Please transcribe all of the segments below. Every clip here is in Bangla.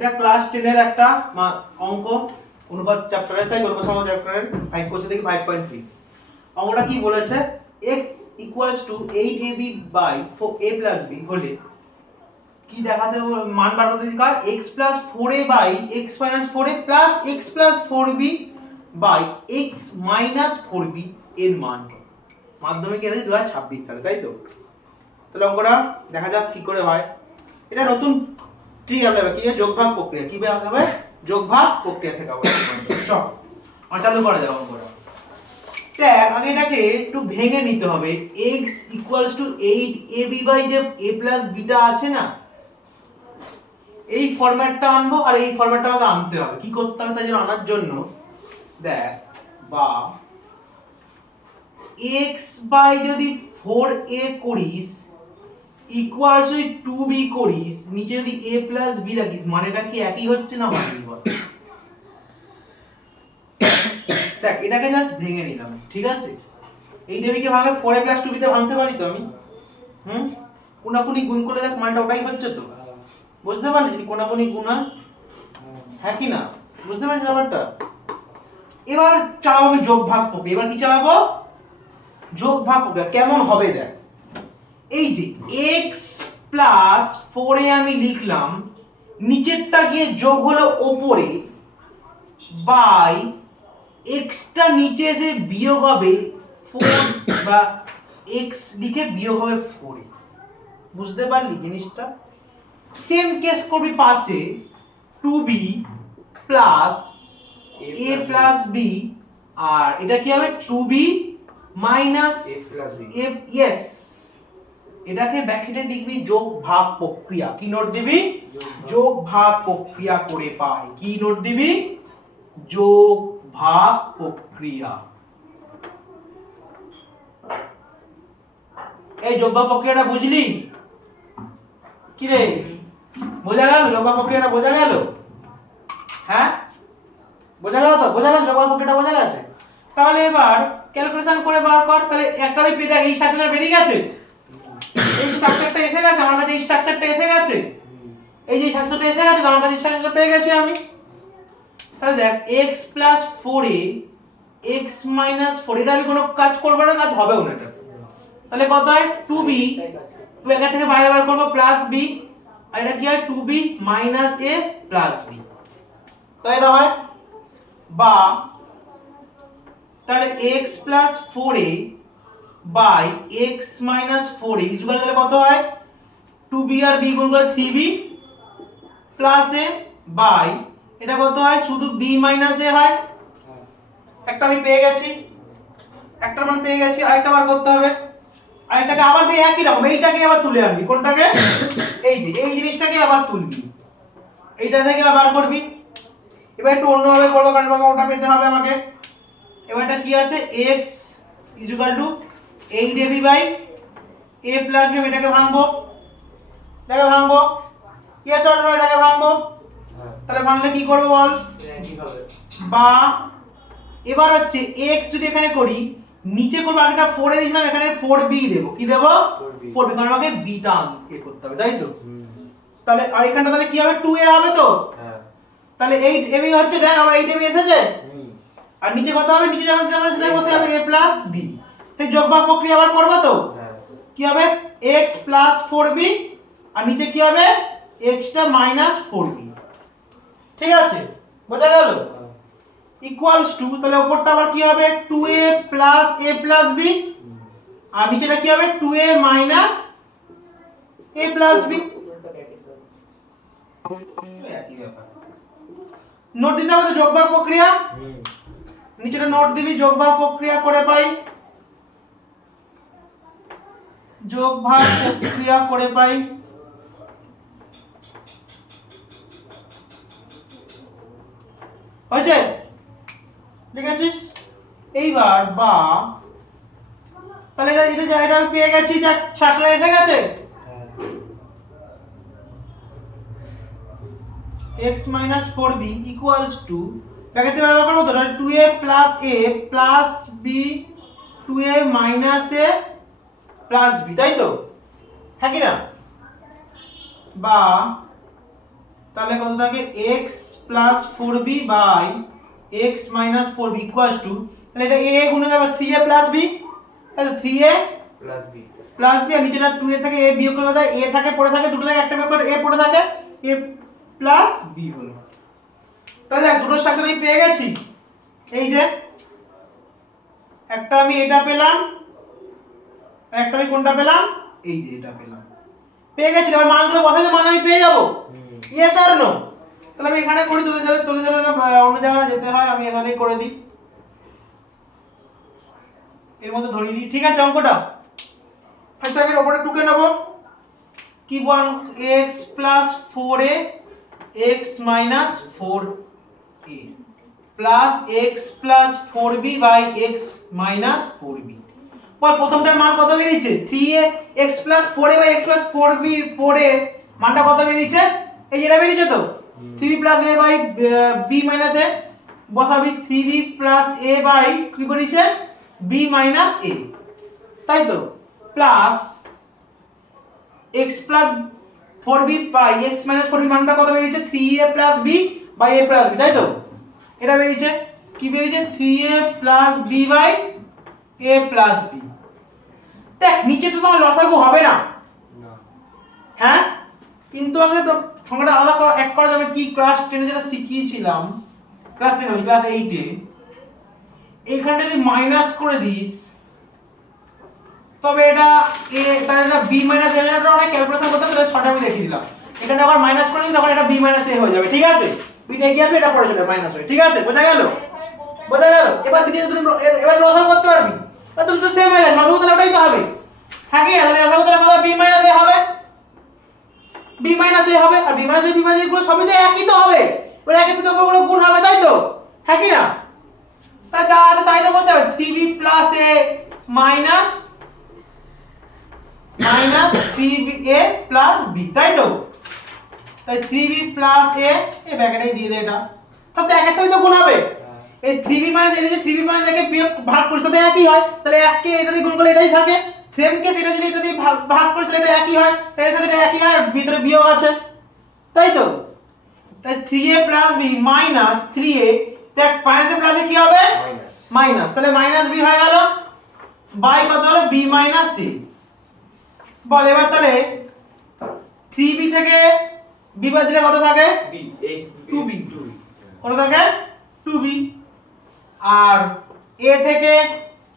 এটা ক্লাস 10 এর একটা অঙ্ক অনুপাত চ্যাপ্টারের, তাই অনুপাত সমবায় চ্যাপ্টারের 5 কোশ্চেন থেকে 5.3। অঙ্কটা কি বলেছে, x equals to 8ab by 4a plus b হলে কি দেখাতে, মান বার করতে কার, x plus 4a by x minus 4a plus x plus 4b by x minus 4b এর মান। মাধ্যমিক এসেছে 2026 সালে, তাই তো? তাহলে অঙ্কটা দেখা যাক কি করে হয়। এটা নতুন ট্রিক আমরা কি যোগভাগ প্রক্রিয়া, কি হবে যোগভাগ প্রক্রিয়া থেকে হবে। চল চালু করা যাক অঙ্কটা। দেখ আগে এটাকে একটু ভেঙে নিতে হবে। x equals to 8ab by যে a plus b টা আছে না, এই ফরম্যাটটা আনবো আর এই ফরম্যাটটা আমাকে আনতে হবে। কি করতে হবে তাই জন্য আনার জন্য দেখ, বা x বাই যদি 4a করিস ইকুয়ালস ওই 2b করিস, নিচে যদি a plus b রাখিস, মানেটা কি একই হচ্ছে না হয়নি বল? দেখ এটাকে জাস্ট ভেঙে নিলাম, ঠিক আছে? এই দেবীকে ভাঙলে 4a plus 2b তে ভাঙতে পারি তো আমি। কোনাকুনি গুণ করলে দেখ মানটা ওটাই হচ্ছে তো। বুঝতে পারলি যদি কোনাকুনি গুণ হয়, হ্যাঁ কি না? বুঝতে পারছিস ব্যাপারটা? এবার চালাবো আমি যোগ ভাগ প্রক্রিয়া। এবার কি চালাবো? যোগ ভাগ প্রক্রিয়া। কেমন হবে দেখ, এই যে x প্লাস 4a আমি লিখলাম, নিচেরটা গিয়ে যোগ হলো ওপরে, বাই x টা নিচে এসে বিয়োগ হবে 4 বা x লিখে বিয়োগ হবে 4a। বুঝতে পারলি জিনিসটা? সেম কেস করবি পাশে, 2b plus a plus b, আর এটা কি হবে 2b minus a plus b। Yes, এটাকে ব্র্যাকেটে লিখবি যোগ ভাগ প্রক্রিয়া। কি নোট দিবি? যোগ ভাগ প্রক্রিয়া করে পাই। কি নোট দিবি? যোগ ভাগ প্রক্রিয়া। এই যোগ ভাগ প্রক্রিয়াটা বুঝলি? কি রে, বোঝা গেল যোগ ভাগ প্রক্রিয়াটা? বোঝা গেল? হ্যাঁ বোঝা গেল তো? বোঝা গেল যোগ ভাগ প্রক্রিয়াটা? বোঝা গেছে? তাহলে এবার ক্যালকুলেশন করে বার কর। তাহলে একটা আমি পেয়ে দেখ, এই স্ট্রাকচারটা বেরিয়ে গেছে, এই স্ট্রাকচারটা এসে গেছে আমার কাছে, এই স্ট্রাকচারটা এসে গেছে, এই যে স্ট্রাকচারটা এসে গেছে আমার কাছে, স্ট্রাকচারটা পেয়ে গেছি আমি। তাহলে দেখ x plus 4a x minus 4, এটা আমি কোনো কাজ করব না, কাজ হবেও না এটা। তাহলে কত হয় 2b, তুই এখান থেকে বাইরে বার করব প্লাস b, আর এটা কি হয় 2b minus a plus b। তাই এটা হয়, বা তাহলে x plus 4a by x minus 4a equal তাহলে কত হয় 2b আর b গুণ করে 3b plus a by এটা কত হয় শুধু b minus a হয়। একটা আমি পেয়ে গেছি, একটা মান পেয়ে গেছি, আরেকটা বার করতে হবে। আরেকটাকে আবার সেই একই রকম, এইটাকে আবার তুলে আনবি। কোনটাকে? এই যে এই জিনিসটাকে আবার তুলবি, এইটা থেকে আবার বার করবি। এবার একটু অন্যভাবে করব, কারণ ওটা পেতে হবে আমাকে। এবার এটা কি আছে, x equal to 8ab by a plus b। এটাকে ভাঙবো, এটাকে ভাঙবো, ইয়েস অর নো, এটাকে ভাঙবো। তাহলে ভাঙলে কি করব বল? বা এবার হচ্ছে x যদি এখানে করি, নিচে করব আগেটা 4 এ দিলাম, এখানে 4b দেব। কি দেব? 4b, কারণ আমাকে b টা করতে হবে, তাই তো? তাহলে আর এখানটা তাহলে কি হবে 2a হবে তো? হ্যাঁ। তাহলে 8ab হচ্ছে, দেখ আমার 8ab এসেছে, আর নিচে কত হবে? নিচে যেমন সেটাই বসে হবে a plus b। তাই যোগ ভাগ প্রক্রিয়া আবার করব তো? হ্যাঁ। কি হবে x plus 4b, আর নিচে কি হবে x টা minus 4b। ঠিক আছে, বোঝা গেল? ইকুয়ালস টু, তাহলে উপরটা আবার কি হবে 2a plus a plus b, আর নিচেটা কি হবে 2a minus a plus b। একই ব্যাপার। নোট দিতে হবে তো যোগ ভাগ প্রক্রিয়া, নিচেটা নোট দিবি যোগ ভাগ প্রক্রিয়া করে পাই, যোগ ভাগ প্রক্রিয়া করে পাই। হয়েছে? লিখেছিস? এইবার বা তাহলে এটা আমি পেয়ে গেছি, দেখ শাসনা এসে গেছে, x minus 4b equals to ব্র্যাকেটে ব্যবহার করব তো, 2a plus a plus b 2a minus a plus b, তাই তো? হ্যাঁ কি না? বা তাহলে কত থাকে x plus 4b by x minus 4b equals to, তাহলে এটা a গুণে যাবে 3a প্লাস b, তাহলে 3a plus B plus b, আর নিচেটা 2a থেকে a বিয়োগ করে দেয়, a থাকে পড়ে থাকে, দুটো থেকে একটা বিয়োগ করে a পড়ে থাকে, a প্লাস b হলো। তাহলে দেখ দুটো স্ট্রাকচার আমি পেয়ে গেছি। এই যে একটা আমি এটা পেলাম, আর একটা আমি কোনটা পেলাম, এই যে এটা পেলাম, পেয়ে গেছি। এবার মানগুলো বসাই মান আমি পেয়ে যাবো, ইয়েস আর নো। তাহলে আমি এখানে করি, চলে যাবে না অন্য জায়গায় যেতে হয়, আমি এখানেই করে দিই, এর মধ্যে ধরিয়ে দিই। ঠিক আছে, অঙ্কটা ফার্স্ট এর উপরে টুকে নেব, কি বল x plus 4a x minus 4a plus x plus 4b by x minus 4b। বল প্রথমটার মান কত বেরিয়েছে, 3a x plus 4a by x plus 4b, 4a মানটা কত বেরিয়েছে, এই যেটা বেরিয়েছে তো 3b plus a by b minus a, বসাবি 3b প্লাস a বাই কি বেরিয়েছে b মাইনাস a, তাই তো, plus x plus 4b by x minus 4b মানটা কত বেরিয়েছে 3a plus b by a plus b, তাই তো, এটা বেরিয়েছে কি বেরিয়েছে 3a plus b by a plus b। দেখ নিচে তো তোমার লসাগু হবে না, হ্যাঁ, কিন্তু আগে তো সংখ্যাটা আলাদা এক করা যাবে, কি ক্লাস 10 এ যেটা শিখিয়েছিলাম, ক্লাস 10 নয় ক্লাস 8 এ, এইখানটা যদি মাইনাস করে দিস তবে এটা a, তাহলে এটা b মাইনাস a, এটা অনেক ক্যালকুলেশন করতে হবে, তাহলে শর্টে আমি দেখিয়ে দিলাম। এখানে যখন মাইনাস করে দিই তখন এটা b মাইনাস a হয়ে যাবে, ঠিক আছে, বিটা এগিয়ে আসবে, এটা পরে চলে মাইনাস হয়ে, ঠিক আছে, বোঝা গেল, বোঝা গেল। এবার দ্বিতীয় দুটো এবার লসাগু করতে পারবি, তাহলে দুটো সেম হয়ে গেল, লসাগু তাহলে ওটাই তো হবে, হ্যাঁ কি, তাহলে লসাগু তাহলে কত b মাইনাস a হবে, b মাইনাস a হবে, আর b মাইনাস a গুলো সবই তো একই তো হবে, ওই একই সাথে ওগুলো গুণ হবে, তাই তো, হ্যাঁ কি না, তাই যা আছে তাই তো বসে 3b plus a minus 3a plus b, তাই তো, তাই 3b প্লাস a, এই ব্র্যাকেটেই দিয়ে দে, এটা তাহলে একের সাথে তো গুণ হবে, এই 3b মাইনাস এই যে 3b মাইনাস একে ভাগ করিস তাহলে একই হয়, তাহলে এককে এটা দিয়ে গুণ করলে এটাই থাকে, সেম কেস এটা যদি এটা দিয়ে ভাগ করিস তাহলে এটা একই হয়, এর সাথে এটা একই হয়, আর ভিতরে বিয়োগ আছে, তাই তো, তাই 3a plus b minus 3a, দেখ মাইনাসে প্লাসে কি হবে মাইনাস, তাহলে মাইনাস b হয়ে গেল বাই কত হলো b মাইনাস c। বল এবার তাহলে 3b থেকে b বাদ দিলে কত থাকে 2b, কত থাকে 2b, আর a থেকে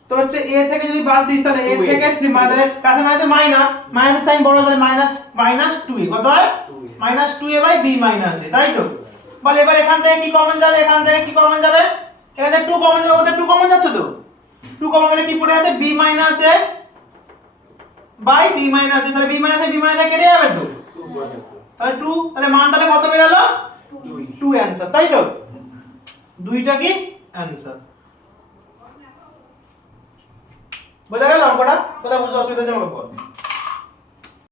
তো হচ্ছে a থেকে যদি বাদ দিস তাহলে a থেকে 3 বাদ দিলে কাছে মানে মাইনাস, মাইনাসের সাইন বড় তাহলে মাইনাস 2a, কত হয় minus 2a by b minus a, তাই তো। বল এবার এখান থেকে কি কমন যাবে, এখান থেকে কি কমন যাবে, এখান থেকে 2 কমন যাবে, ওদের 2 কমন যাচ্ছে তো, 2 কমন গেলে কি পড়ে আছে b minus a by b minus a, তাহলে b মাইনাস a কেটে যাবে তো, তাহলে 2, তাহলে মান তাহলে কত বের হলো 2 অ্যানসার, তাই তো, 2টা কি অ্যানসার। বোঝা গেল অঙ্কটা, কোথাও বুঝতে অসুবিধা হচ্ছে আমাকে বল।